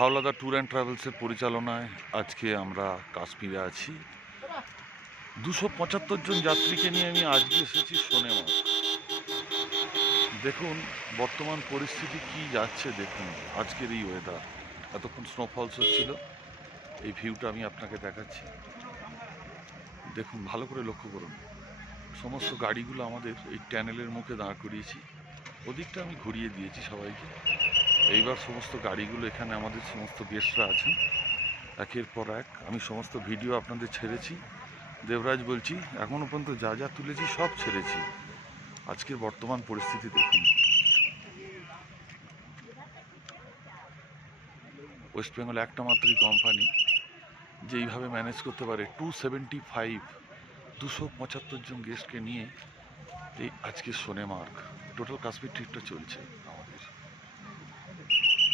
Howlader tour and ট্রাভেলসের পরিচালনায় আজকে আমরা কাশ্মীরে আছি। 275 জন যাত্রীকে নিয়ে আমি আজকে এসেছি সোনেমার্গ। দেখুন বর্তমান পরিস্থিতি কি যাচ্ছে, দেখুন আজকের এই ওয়েদার। এতক্ষণ স্নোফলস হচ্ছিল, এই ভিউটা আমি আপনাকে দেখাচ্ছি। দেখুন ভালো করে লক্ষ্য করুন, সমস্ত গাড়িগুলো আমাদের এই ট্যানেলের মুখে দাঁড় করিয়েছি। ওদিকটা আমি ঘুরিয়ে দিয়েছি সবাইকে। এইবার সমস্ত গাড়িগুলো এখানে আমাদের সমস্ত গেস্টরা আছেন, একের পর এক আমি সমস্ত ভিডিও আপনাদের ছেড়েছি। দেবরাজ বলছি, এখনও পর্যন্ত যা যা তুলেছি সব ছেড়েছি। আজকের বর্তমান পরিস্থিতি দেখুন। ওয়েস্ট বেঙ্গল একটা মাত্রই কোম্পানি যে এইভাবে ম্যানেজ করতে পারে 275 জন গেস্টকে নিয়ে এই আজকে সোনেমার্গ টোটাল কাশ্মীর ট্রিপটা চলছে আমাদের।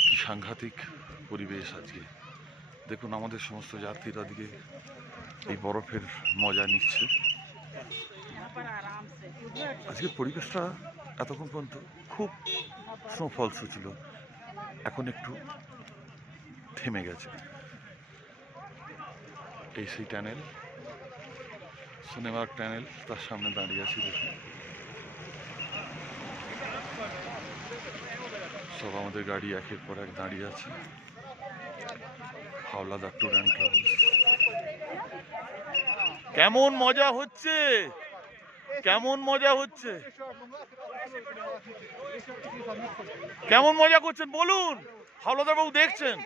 কি সাংঘাতিক পরিবেশ আজকে। দেখুন আমাদের সমস্ত যাত্রীরা দিকে এই বরফের মজা নিচ্ছে। আজকের পরিবেশটা এতক্ষণ পর্যন্ত খুব স্নোফলস ছিল, এখন একটু থেমে গেছে। এই সেই ট্যানেল, সোনেমার্গ ট্যানেল, তার সামনে দাঁড়িয়ে আছি। দেখুন সব আমাদের গাড়ি একের পর এক দাঁড়িয়ে আছে। Howlader tour and travels. কেমন মজা হচ্ছে, কেমন মজা হচ্ছে, কেমন মজা করছেন বলুন। হাওলাদার বাবু দেখছেন?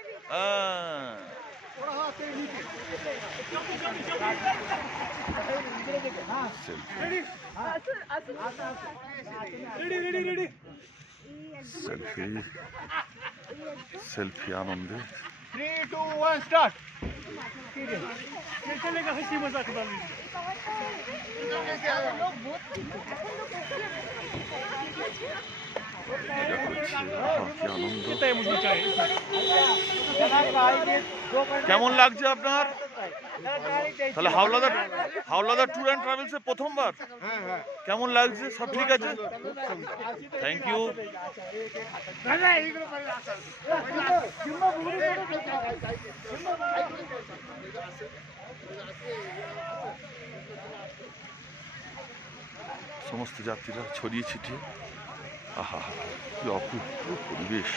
সেলফি সেলফি আনন্দে। 3, 2, 1, start. কেমন লাগছে আপনার? তাহলে হাওলাদার ট্যুর অ্যান্ড ট্রাভেলসে প্রথমবার কেমন লাগছে? সব ঠিক আছে? Thank you. সমস্ত যাত্রীরা ছড়িয়ে ছিটিয়ে, আহা কি অপূর্ব পরিবেশ।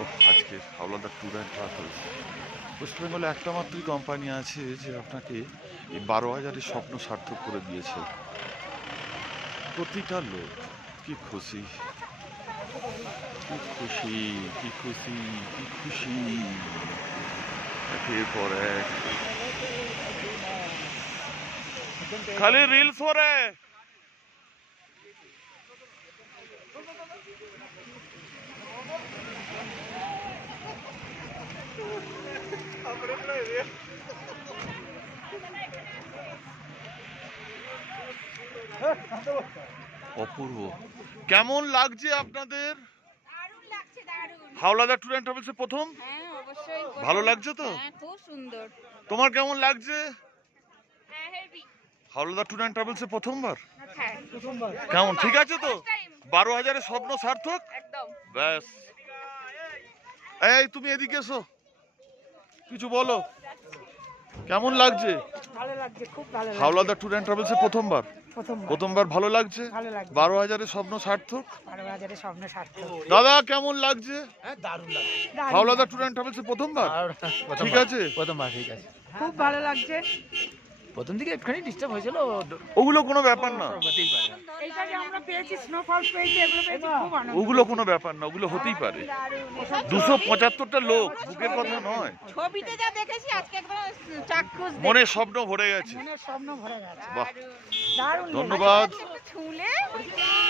ও আজকের Howlader tour and travels. West বেঙ্গলে একটা মাত্রই কোম্পানি আছে যে আপনাকে এই 12,000-এর স্বপ্ন সার্থক করে দিয়েছে। প্রতিটা লোক কি খুশি, কি খুশি, কি খুশি, কি খুশি। একের পর এক খালি রিলস हो रहे हैं। অপূর্ব। কেমন লাগছে আপনাদের? হাওলাদার ট্যুর অ্যান্ড ট্রাভেলসে প্রথম? ভালো লাগছে তো? খুব সুন্দর। তোমার কেমন লাগছে? হাওলাদার ট্যুর অ্যান্ড ট্রাভেলসে প্রথমবার? কেমন ঠিক আছে তো? 12,000-এর স্বপ্ন সার্থক? ব্যাস। এই তুমি এদিকে এসো, কিছু বলো, কেমন লাগছে? ভালো লাগছে, খুব ভালো লাগছে। হাওলাদার ট্যুর অ্যান্ড ট্রাভেলসে প্রথমবার ভালো লাগছে? 12,000-এর স্বপ্ন সার্থক? 12,000-এর স্বপ্ন সার্থক। দাদা কেমন লাগছে? দারুণ লাগছে। হাওলাদার ট্যুর অ্যান্ড ট্রাভেলসে প্রথমবার? ঠিক আছে, প্রথমবার ঠিক আছে। খুব ভালো লাগছে। প্রথম দিকে একটুখানি ডিস্টার্ব হয়েছিল, ওগুলো কোনো ব্যাপার না, হতেই পারে। এইটা যে আমরা পেয়েছি, স্নোফলস পেয়েছি, এগুলো পেয়েছি, খুব আনন্দ। ওগুলো কোনো ব্যাপার না, ওগুলো হতেই পারে। 275টা লোক, বুকের কথা নয়। ছবিতে যা দেখেছি আজকে একদম চাক্ষুষ মনে স্বপ্ন ভরে গেছে। মনের স্বপ্ন ভরে গেছে। বাহ, দারুণ ধন্যবাদ। ছুঁলে